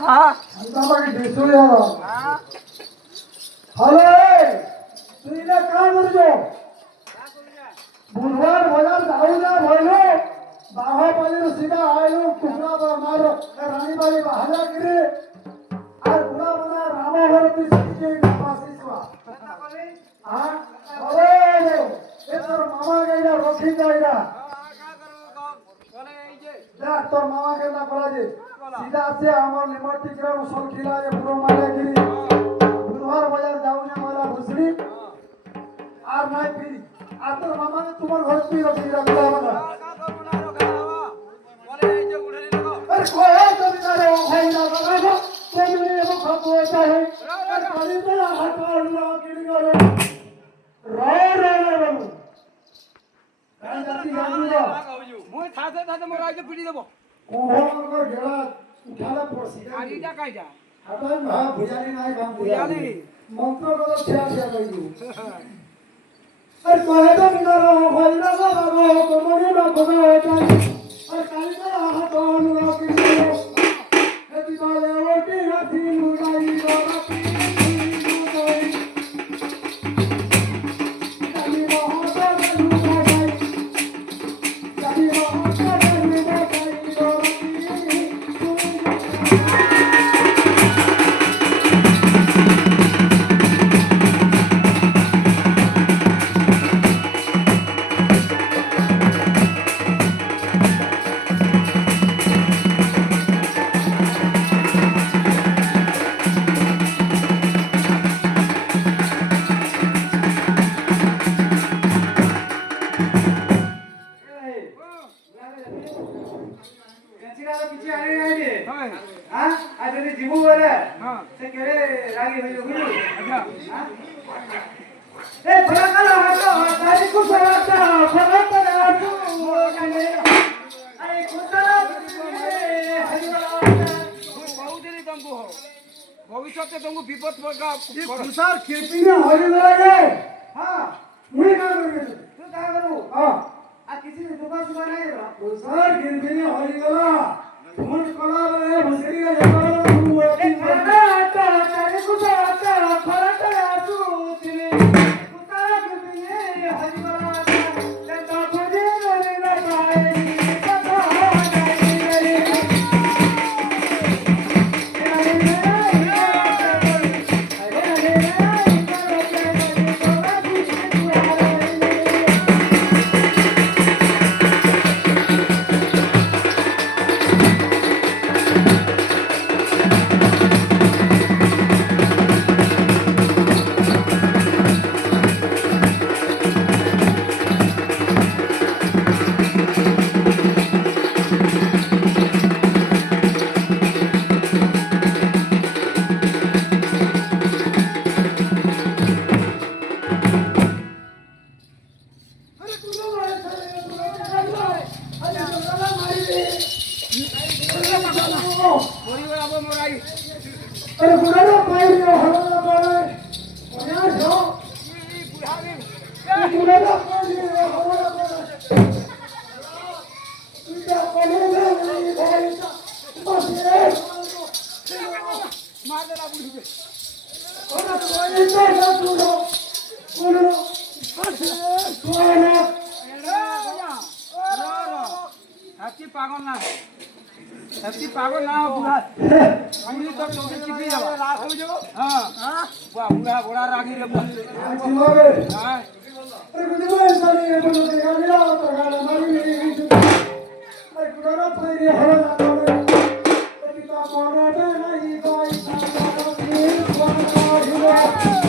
हा अंताबाई दिसूया हा हॅलो तू इला काय म्हणतो बुधवार बाजार जाऊ ना बोलो बाहा पाली सीधा आयो टुकड़ा पर मारो रानी बाली बहाजा गिरे और बुरा बना रामा हो की सीखे पासी सुआ हां अरे ये तो मामा गईला रोटी गईला देख तो मामा के ना बोला जी सीधा से हमर लिमटी ग्राम sol खिला ये पुरो माले गिरी बुधवार बाजार जाऊ ना वाला भुसड़ी আর নাই পিরি আর তোর মামা তোমার ঘর তুই রকি রাখলা বাবা বলে এই যে উড়ালি লোক আরে কই তুমি তারে ভাই না বাবা তুমি এমন খাবো চাই আর কালি তো হাত আল্লাহ কিনি করে রে বাবু কাই জাতি জানি মই থাতে থাতে মোর আইতে পিটি দেব কোহর কর গেলা উঠালা পড়ছি আরিটা কাইটা হাতাই ভা বুঝালি নাই কাম বুঝালি মন্ত্র কত ছেড়া ছেড়া কইছু अरे कहे तो बिना रहो भाई ना रहो कमरे में खड़ा हो जाए अरे काली का हाथ ऑन लो कि ये दिवाले ओटी हाथी मुराई राती मुराई काली बहुत मुराई काली बहुत मुराई राती ভবিষ্যতে তুমি বিপদ পড়া তুষার খিরপিনে হরি লাগে হ্যাঁ মুই না করবে তুই কা করু হ্যাঁ আর কিছু দুবা সুবা নাই তুষার খিরপিনে হরি গলা ফোন কলা রে ভসরি রে যাবার তু এ খানা আটা তারে কুছা আটা ফরাটা আসু তিনে তুষার খিরপিনে হরি গলা তা বজে রে না পায়ে কথা নাই রে अरे बुढ़ा पाई रे हवा बड़े ओया जो बुढ़ा पाई रे हवा बड़े तुझे कोने में नहीं भाई बस रे मार देना बुढ़ी पे ओना कोई तो ना तूलो बोलो बस कोना हाथी पागल ना सच्ची पागल ना हो बुढ़ा अंगली तो चौके चिपी जाओ राख हो जाओ हां हां वाह बुढ़ा बड़ा रागी रे हां अरे कुछ तो ऐसा नहीं है तो देखा मिला तो गाना मारी नहीं अरे बुढ़ा भाई रे हवा ना तो पिता मोरा पे नहीं कोई सारा फिर वाला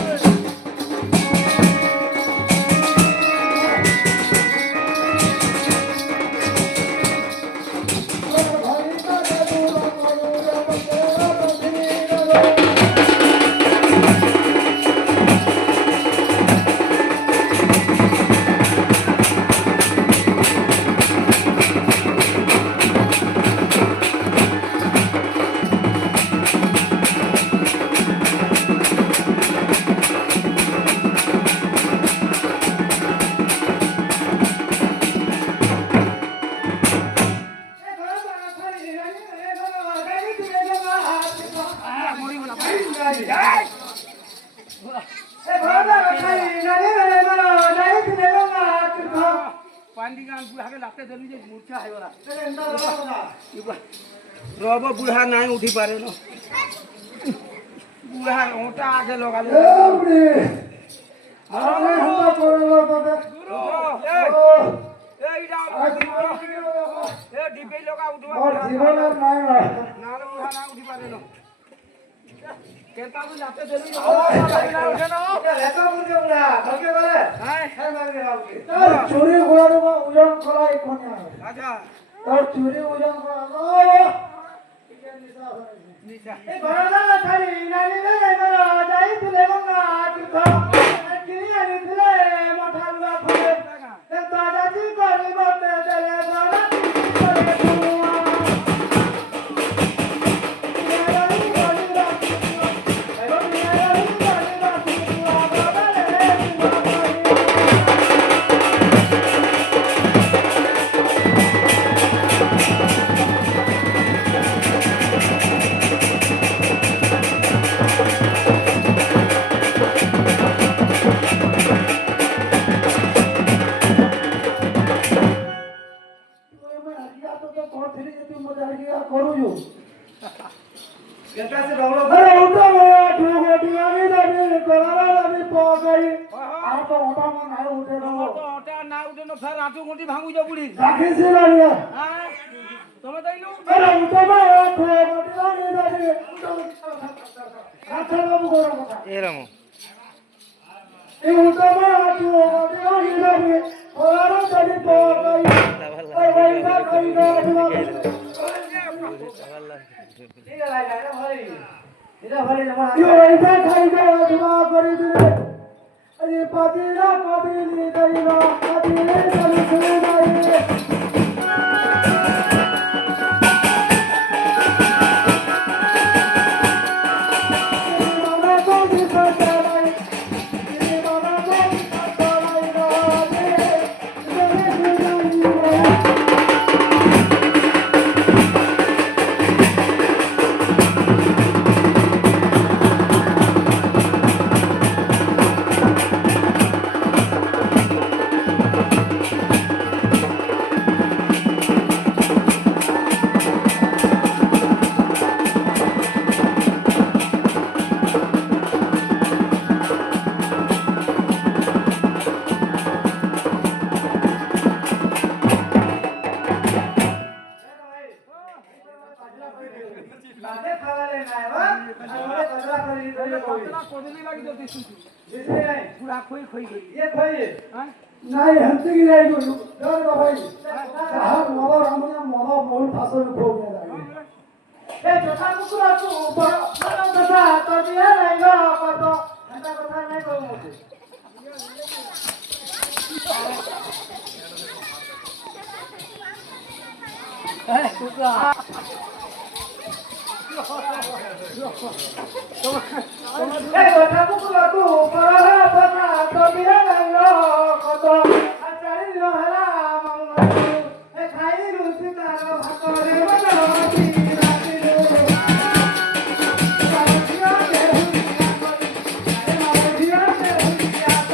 रब बुढ़ा नहीं उठी पारे न बुढ़ा ओटा आगे लगा ले डिब्बे लगा उठवा जीवन और नहीं नाल बुढ़ा ना उठी पारे न केता भी लाते देली चोरी घोड़ा उजन करा कोन अच्छा और चोरी उजन करा निशा ए बरादा खाली नानी ले मरा जाई तुले मंगा तीर्थ किनी आनी तुले मठालुआ खोले ते दादाजी करी बोते देले दादाजी करे दुआ नहीं हंसी की नहीं कोई डर ना भाई साहब मोला रामया मोला मोल फासल खो गया ए छोटा कुकुरा तू बड़ा कथा तो दिया नहीं ना पर तो ऐसा कथा नहीं करो मुझे ए कुकुरा ए छोटा कुकुरा तू बड़ा कथा तो दिया नहीं ना कतो आचारी लो हला मंगल ए खाई रुचि तारो भातरे बनाती राती रो साथिया के हुआ कोई अरे मावजिया के हुआ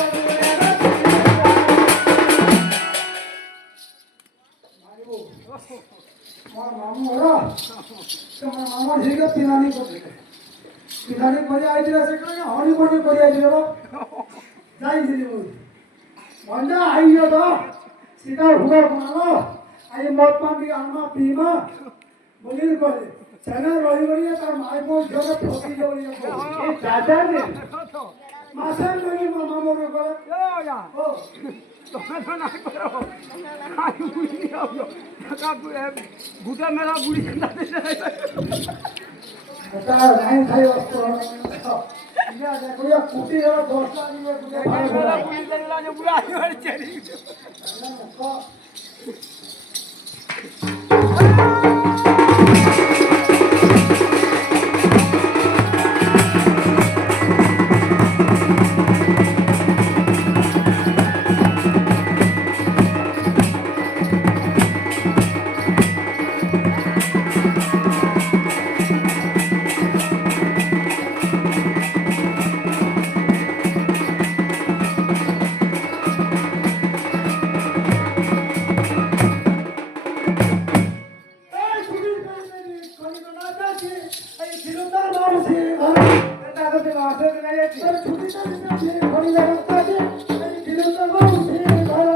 कोई मामू हो तो मामा ठीक है पिलानी को पिलानी कोई आई दिला से करेगा हनी कोई कोई आई दिला जाई दिली बोल वंदा आइयो तो सीधा हुआ बनाओ आई मत पान की आमा पीमा बोली कोले चना रोई रोई तार माई को जो ठोकी जोड़ी को ये चाचा ने मासन लगी मामा मोरे को या ओ तो ना करो आई बुझी आओ का गुटा मेरा बुढ़ी कंदा दे बता नहीं खाई वस्तु या देखो या कुटी और दोस्ता नहीं है तुझे भाई मेरा बुढ़ी लगला जो बुढ़ा आई वाली चली এই ছিলতা মাউসি ঘর কেনতা করতে মাসে নাই আছে আর ছুটিটা দিতে ঘড়ি লাগতে এই ছিলতা মাউসি ঘর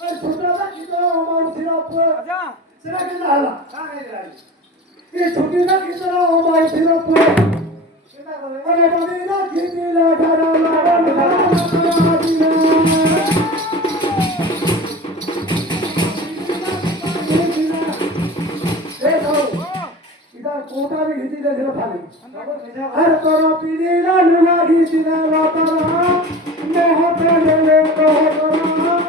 আর ছোটটা কি তো মাউসি আপু আচ্ছা সেটা কি হলো কার নাই রাই এই ছুটিটা কি তো মাউসি আপু কেনতা করে আরে বাবা না কি দিলা ধারা कोटा भी घिची दे दिला खाली हर तोरा पीली ना लुगा घिची ना वातरा मोह पे ले ले तो होतरा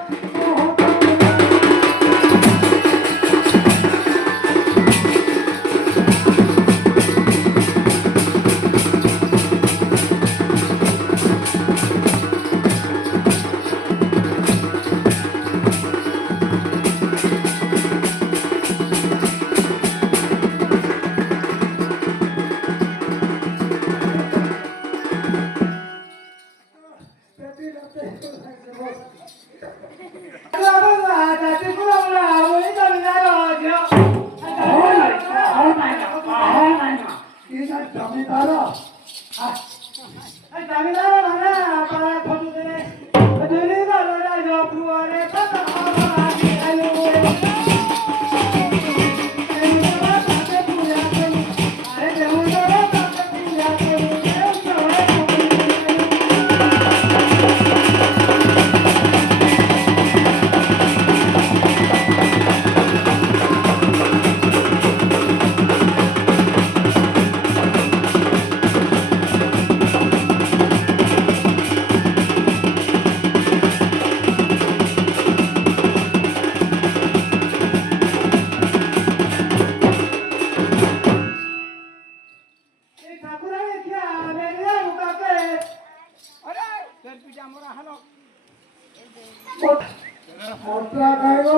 मोटा खाएगा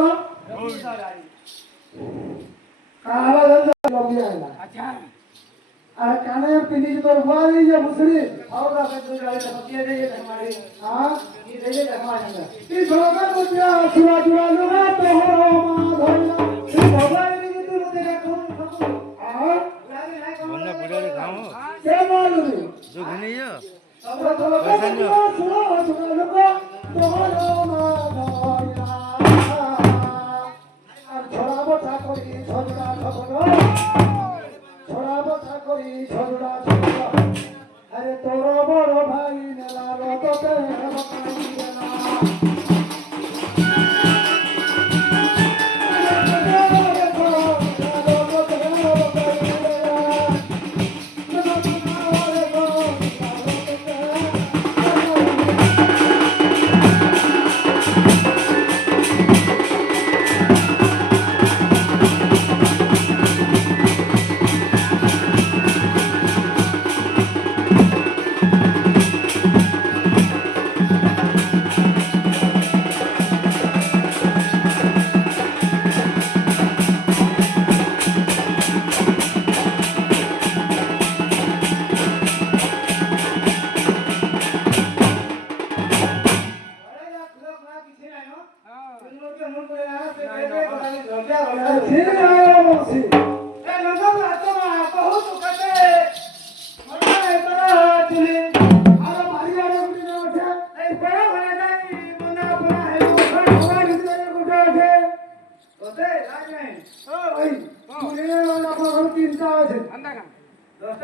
काला धंधा लंबी आएगा अच्छा अरे काने पिनी तो हुआ नहीं ये मुसरी और का तो जाए तो ये दे हमारे हाँ ये दे हमारे ये झोंका मुझे चुरा चुरा लूँगा तो हो माधवना भगवान ने तो मुझे कौन हाँ लागे लागे बोलना बुढ़ा रे खाओ क्या मालूम जो घने यो चुरा चुरा लूँगा तो हो माधवना छोड़ा बचा करी छोड़ा छोड़ा बचा करी छोड़ा अरे तोरो बड़ो भाई ने लालो तो तेरे बताई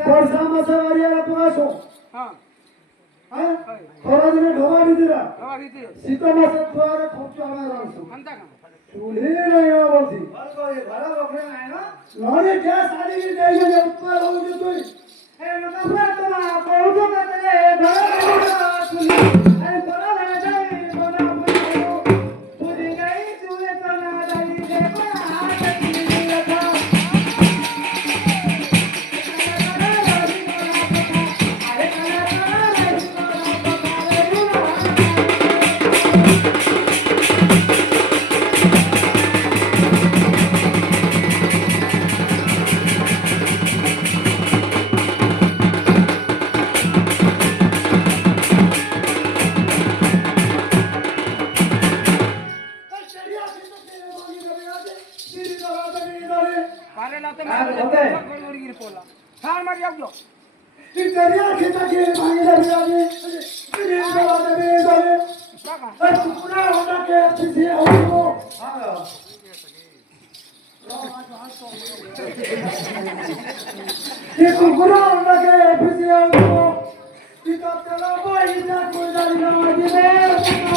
वर्षा मसवारिया पुगासो हां हां थोड़ा दिन ढोवा दीदिरा हवा किती शीत मास दुआरे खोपचो आमे रांसो अंता का चूल्हे नहीं हो बोलती बरको ये भरा रोखे नाही ना लॉरी क्या साड़ी की दे जे ऊपर हो जो तू ए लोका तो बहुत का तेरे घर सुनी अरे बड़ा लगा जाए बड़ा बड़ा पूरी गई तूने तो ना जाई देखो हाथ की लगा छान मध्ये येऊ ती दर्या खेता के भांगीला बिराजे ती गावाला बेजाले बघा अरे तुकडा होता के तिथे होतो ती तुकडा होता के तिथे होतो ती त्याला बाईचा कोजारी नावाची